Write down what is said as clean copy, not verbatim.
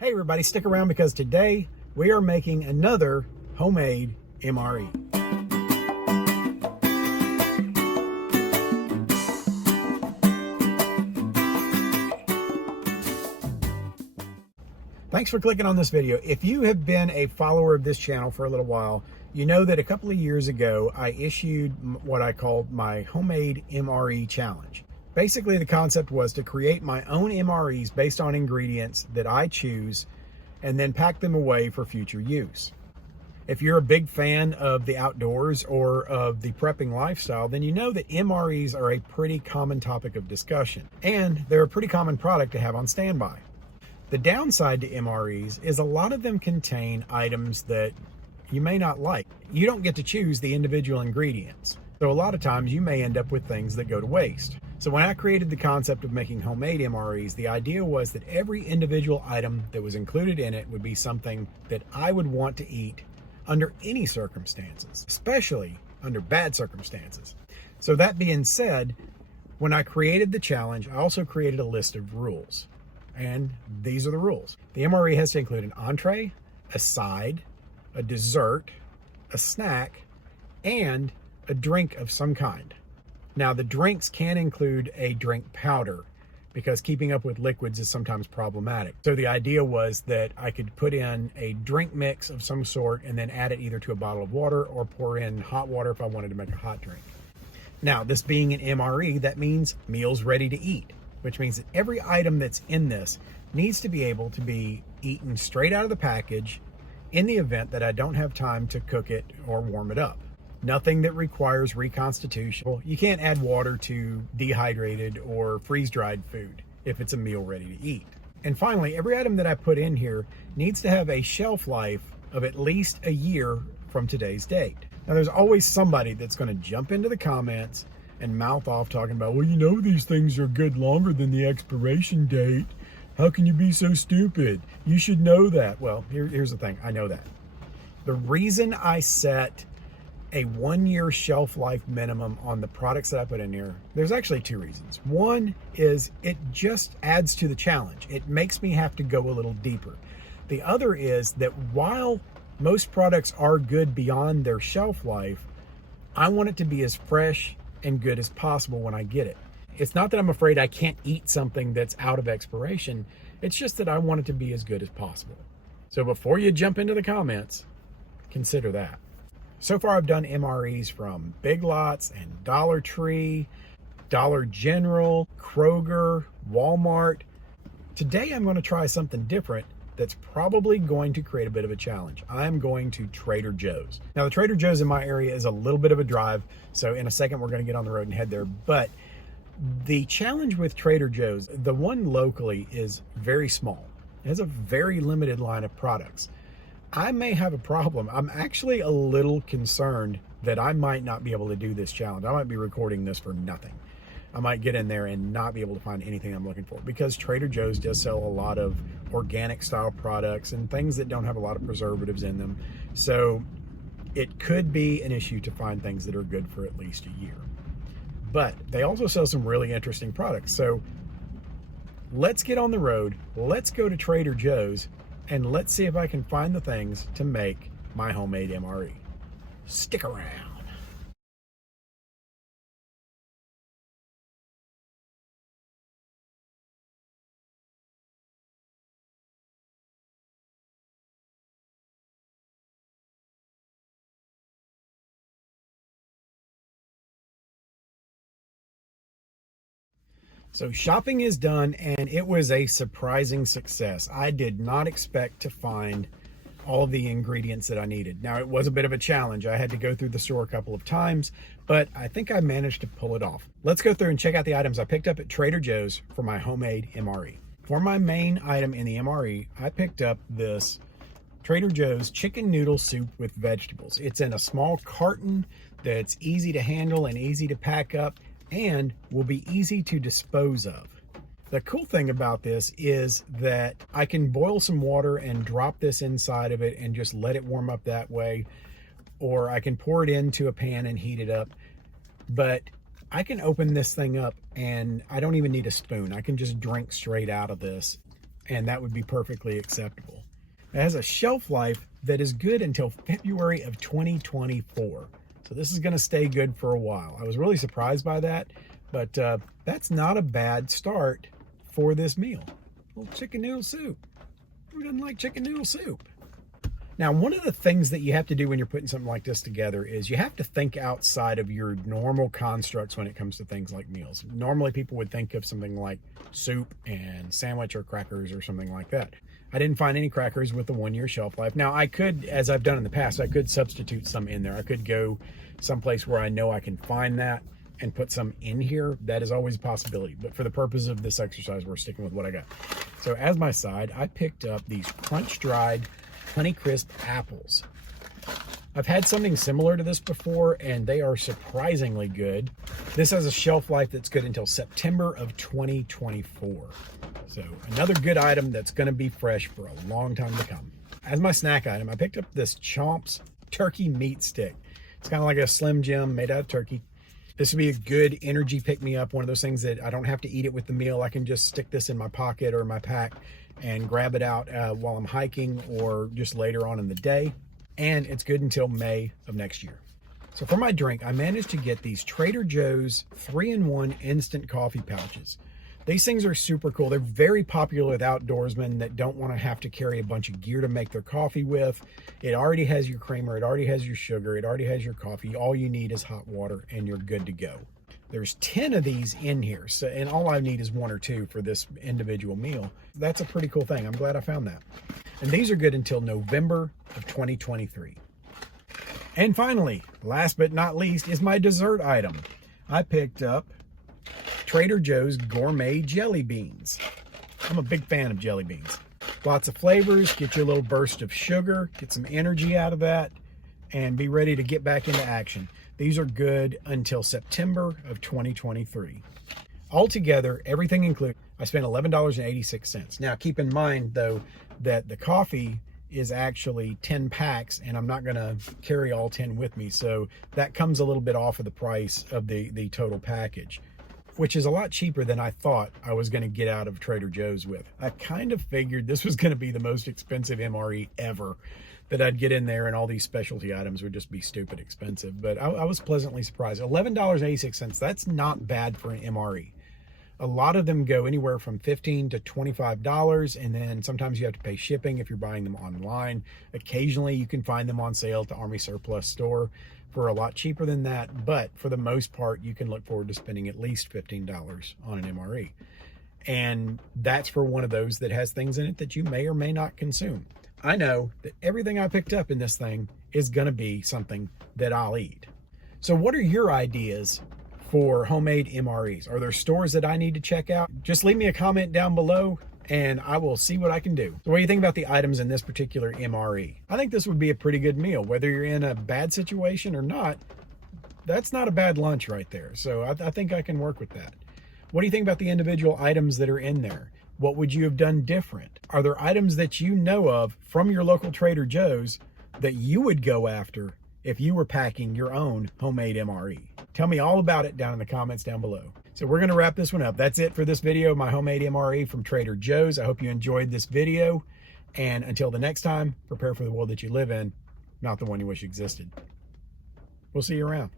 Hey everybody, stick around because today we are making another homemade MRE. Thanks for clicking on this video. If you have been a follower of this channel for a little while, you know that a couple of years ago I issued what I called my homemade MRE challenge. Basically, the concept was to create my own MREs based on ingredients that I choose and then pack them away for future use. If you're a big fan of the outdoors or of the prepping lifestyle, then you know that MREs are a pretty common topic of discussion, and they're a pretty common product to have on standby. The downside to MREs is a lot of them contain items that you may not like. You don't get to choose the individual ingredients. So a lot of times you may end up with things that go to waste. So when I created the concept of making homemade MREs, the idea was that every individual item that was included in it would be something that I would want to eat under any circumstances, especially under bad circumstances. So that being said, when I created the challenge, I also created a list of rules. And these are the rules. The MRE has to include an entree, a side, a dessert, a snack, and a drink of some kind. Now, the drinks can include a drink powder because keeping up with liquids is sometimes problematic. So the idea was that I could put in a drink mix of some sort and then add it either to a bottle of water or pour in hot water if I wanted to make a hot drink. Now, this being an MRE, that means meals ready to eat, which means that every item that's in this needs to be able to be eaten straight out of the package in the event that I don't have time to cook it or warm it up. Nothing that requires reconstitution. You can't add water to dehydrated or freeze-dried food if it's a meal ready to eat. And finally, every item that I put in here needs to have a shelf life of at least a year from today's date. Now, there's always somebody that's going to jump into the comments and mouth off talking about, well, you know, these things are good longer than the expiration date. How can you be so stupid? You should know that. Well, here's the thing. I know that. The reason I set a 1-year shelf life minimum on the products that I put in here, there's actually two reasons. One is it just adds to the challenge. It makes me have to go a little deeper. The other is that while most products are good beyond their shelf life, I want it to be as fresh and good as possible when I get it. It's not that I'm afraid I can't eat something that's out of expiration. It's just that I want it to be as good as possible. So before you jump into the comments, consider that. So far, I've done MREs from Big Lots and Dollar Tree, Dollar General, Kroger, Walmart. Today, I'm going to try something different that's probably going to create a bit of a challenge. I'm going to Trader Joe's. Now, the Trader Joe's in my area is a little bit of a drive, so in a second, we're going to get on the road and head there. But the challenge with Trader Joe's, the one locally, is very small. It has a very limited line of products. I may have a problem. I'm actually a little concerned that I might not be able to do this challenge. I might be recording this for nothing. I might get in there and not be able to find anything I'm looking for because Trader Joe's does sell a lot of organic style products and things that don't have a lot of preservatives in them. So it could be an issue to find things that are good for at least a year. But they also sell some really interesting products. So let's get on the road. Let's go to Trader Joe's and let's see if I can find the things to make my homemade MRE. Stick around. So shopping is done, and it was a surprising success. I did not expect to find all of the ingredients that I needed. Now, it was a bit of a challenge. I had to go through the store a couple of times, but I think I managed to pull it off. Let's go through and check out the items I picked up at Trader Joe's for my homemade MRE. For my main item in the MRE, I picked up this Trader Joe's chicken noodle soup with vegetables. It's in a small carton that's easy to handle and easy to pack up, and will be easy to dispose of. The cool thing about this is that I can boil some water and drop this inside of it and just let it warm up that way, or I can pour it into a pan and heat it up. But I can open this thing up and I don't even need a spoon. I can just drink straight out of this and that would be perfectly acceptable. It has a shelf life that is good until February of 2024. So this is going to stay good for a while. I was really surprised by that, but that's not a bad start for this meal. A little chicken noodle soup. Who doesn't like chicken noodle soup? Now, one of the things that you have to do when you're putting something like this together is you have to think outside of your normal constructs when it comes to things like meals. Normally, people would think of something like soup and sandwich or crackers or something like that. I didn't find any crackers with a 1-year shelf life. Now, I could, as I've done in the past, I could substitute some in there. I could go someplace where I know I can find that and put some in here. That is always a possibility. But for the purpose of this exercise, we're sticking with what I got. So as my side, I picked up these crunch-dried Honeycrisp apples. I've had something similar to this before, and they are surprisingly good. This has a shelf life that's good until September of 2024. So another good item that's going to be fresh for a long time to come. As my snack item, I picked up this Chomp's turkey meat stick. It's kind of like a Slim Jim made out of turkey. This would be a good energy pick-me-up, one of those things that I don't have to eat it with the meal. I can just stick this in my pocket or my pack and grab it out while I'm hiking or just later on in the day. And it's good until May of next year. So for my drink, I managed to get these Trader Joe's 3-in-1 instant coffee pouches. These things are super cool. They're very popular with outdoorsmen that don't want to have to carry a bunch of gear to make their coffee with. It already has your creamer, it already has your sugar, it already has your coffee. All you need is hot water and you're good to go. There's 10 of these in here, so, and all I need is 1 or 2 for this individual meal. That's a pretty cool thing. I'm glad I found that. And these are good until November of 2023. And finally, last but not least, is my dessert item. I picked up Trader Joe's Gourmet jelly beans. I'm a big fan of jelly beans. Lots of flavors, get you a little burst of sugar, get some energy out of that, and be ready to get back into action. These are good until September of 2023. Altogether, everything included, I spent $11.86. Now, keep in mind, though, that the coffee is actually 10 packs, and I'm not going to carry all 10 with me, so that comes a little bit off of the price of the total package, which is a lot cheaper than I thought I was going to get out of Trader Joe's with. I kind of figured this was going to be the most expensive MRE ever, that I'd get in there and all these specialty items would just be stupid expensive. But I was pleasantly surprised. $11.86, that's not bad for an MRE. A lot of them go anywhere from $15 to $25, and then sometimes you have to pay shipping if you're buying them online. Occasionally you can find them on sale at the Army Surplus store for a lot cheaper than that, but for the most part you can look forward to spending at least $15 on an MRE. And that's for one of those that has things in it that you may or may not consume. I know that everything I picked up in this thing is going to be something that I'll eat. So what are your ideas for homemade MREs? Are there stores that I need to check out? Just leave me a comment down below and I will see what I can do. So what do you think about the items in this particular MRE? I think this would be a pretty good meal. Whether you're in a bad situation or not, that's not a bad lunch right there. So I think I can work with that. What do you think about the individual items that are in there? What would you have done different? Are there items that you know of from your local Trader Joe's that you would go after if you were packing your own homemade MRE? Tell me all about it down in the comments down below. So we're going to wrap this one up. That's it for this video, my homemade MRE from Trader Joe's. I hope you enjoyed this video. And until the next time, prepare for the world that you live in, not the one you wish existed. We'll see you around.